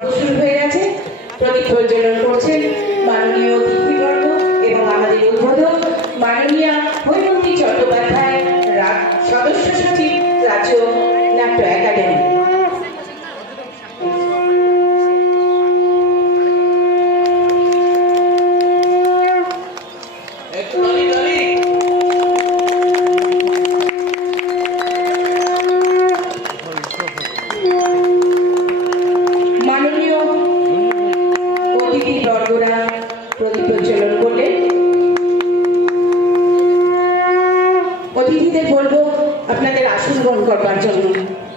শুরু হয়ে গেছে। প্রদীপ প্রজ্বলন করছেন মাননীয় এবং আমাদের উদ্বোধক মাননীয় হৈমন্তী Jadi.